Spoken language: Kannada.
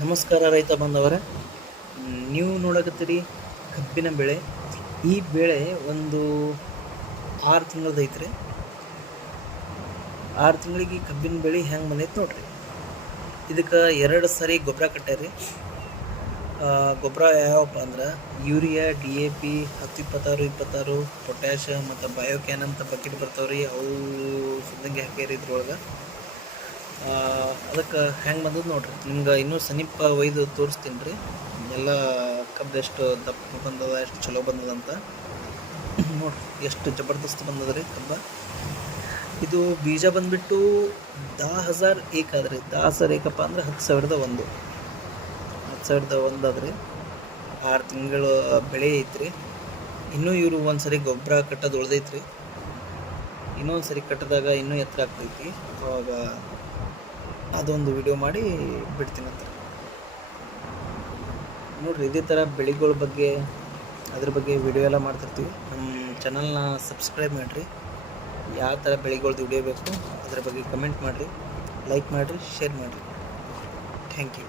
ನಮಸ್ಕಾರ ರೈತ ಬಾಂಧವರೇ. ನೀವು ನೋಡಕತ್ತೀರಿ ಕಬ್ಬಿನ ಬೆಳೆ. ಈ ಬೆಳೆ ಒಂದು 6 ತಿಂಗಳದ್ದು ಐತ್ರಿ. 6 ತಿಂಗಳಿಗೆ ಕಬ್ಬಿನ ಬೆಳೆ ಹೆಂಗೆ ಬಂದೈತೆ ನೋಡ್ರಿ. ಇದಕ್ಕೆ 2 ಸರಿ ಗೊಬ್ಬರ ಕಟ್ಟಾರಿ. ಗೊಬ್ಬರ ಯಾವಪ್ಪ ಅಂದ್ರೆ ಯೂರಿಯಾ, DAP 10-26-26, ಪೊಟ್ಯಾಷ್ ಮತ್ತು ಬಯೋಕ್ಯಾನ್ ಅಂತ ಬಕೆಟ್ ಬರ್ತಾವ್ರಿ. ಅವು ಸುದ್ದಂಗೆ ಹಾಕ್ಯಾರಿ ಇದ್ರೊಳಗೆ. ಅದಕ್ಕೆ ಹೆಂಗೆ ಬಂದದ್ದು ನೋಡ್ರಿ. ನಿಮ್ಗೆ ಇನ್ನೂ ಸಮೀಪ ಒಯ್ದು ತೋರಿಸ್ತೀನಿ ರೀ. ಎಲ್ಲ ಕಬ್ಬು ಎಷ್ಟು ದಪ್ಪ ಬಂದದ, ಎಷ್ಟು ಚಲೋ ಬಂದದಂತ ನೋಡ್ರಿ. ಎಷ್ಟು ಜಬರ್ದಸ್ತ್ ಬಂದದ ರೀ ಕಬ್ಬ. ಇದು ಬೀಜ ಬಂದುಬಿಟ್ಟು 10,000 ಏಕ ಅದ್ರಿ. 10,000 ಏಕಪ್ಪ ಅಂದ್ರೆ 10,001. 10,001 ಅದ್ರಿ. 6 ತಿಂಗಳು ಬೆಳೆ ಐತ್ರಿ. ಇನ್ನೂ ಇವರು ಒಂದು ಸರಿ ಗೊಬ್ಬರ ಕಟ್ಟೋದು ಉಳ್ದೈತ್ರಿ. ಇನ್ನೊಂದು ಸರಿ ಕಟ್ಟಿದಾಗ ಇನ್ನೂ ಎತ್ತರ ಆಗ್ತೈತಿ. ಅವಾಗ ಅದೊಂದು ವಿಡಿಯೋ ಮಾಡಿ ಬಿಡ್ತೀನಿ ಅಂತ ನೋಡ್ರಿ. ಇದೇ ಥರ ಬೆಳೆಗಳ ಬಗ್ಗೆ ಅದ್ರ ಬಗ್ಗೆ ವಿಡಿಯೋ ಎಲ್ಲ ಮಾಡ್ತಿರ್ತೀವಿ. ನಮ್ಮ ಚಾನಲ್ನ ಸಬ್ಸ್ಕ್ರೈಬ್ ಮಾಡಿರಿ. ಯಾವ ಥರ ಬೆಳೆಗಳ್ದು ವಿಡಿಯೋ ಬೇಕು ಅದ್ರ ಬಗ್ಗೆ ಕಮೆಂಟ್ ಮಾಡಿರಿ, ಲೈಕ್ ಮಾಡಿರಿ, ಶೇರ್ ಮಾಡಿರಿ. Thank you.